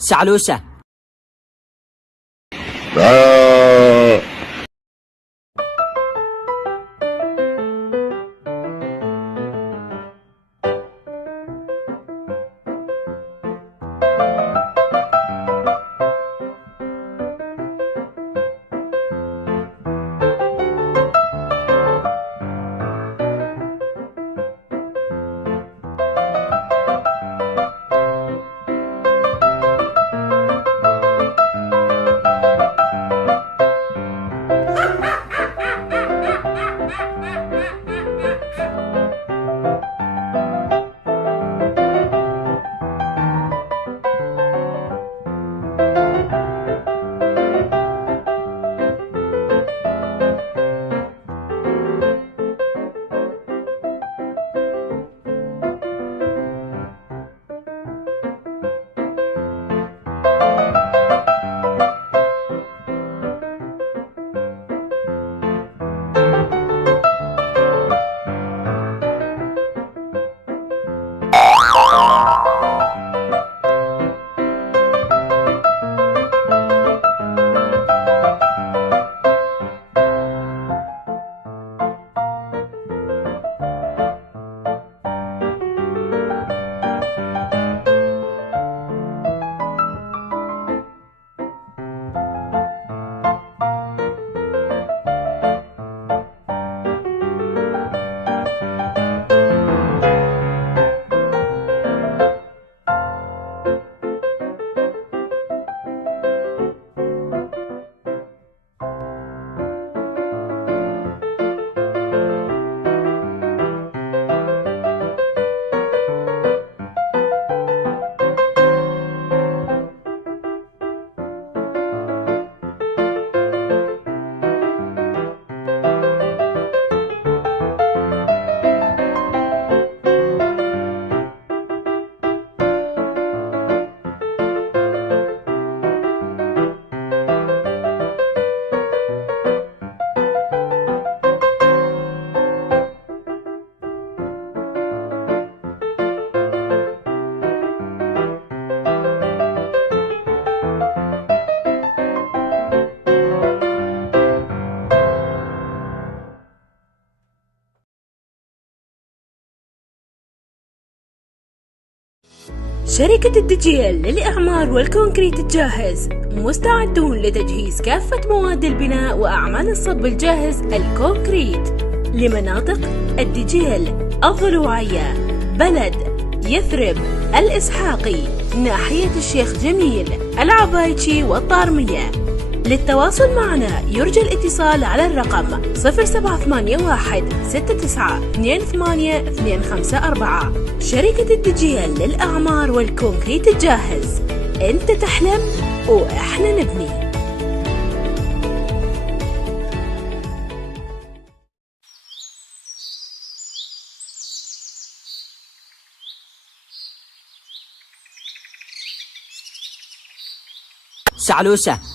سعلوسة. شركة الدجيل للإعمار والكونكريت الجاهز مستعدون لتجهيز كافة مواد البناء وأعمال الصب الجاهز الكونكريت لمناطق الدجيل، الضلوعية، بلد، يثرب، الإسحاقي، ناحية الشيخ جميل، العبايتشي والطارمية. للتواصل معنا يرجى الاتصال على الرقم 0781 69 28 254. شركة الدجيل للأعمار والكونكريت الجاهز، أنت تحلم وإحنا نبني. سعلوسة.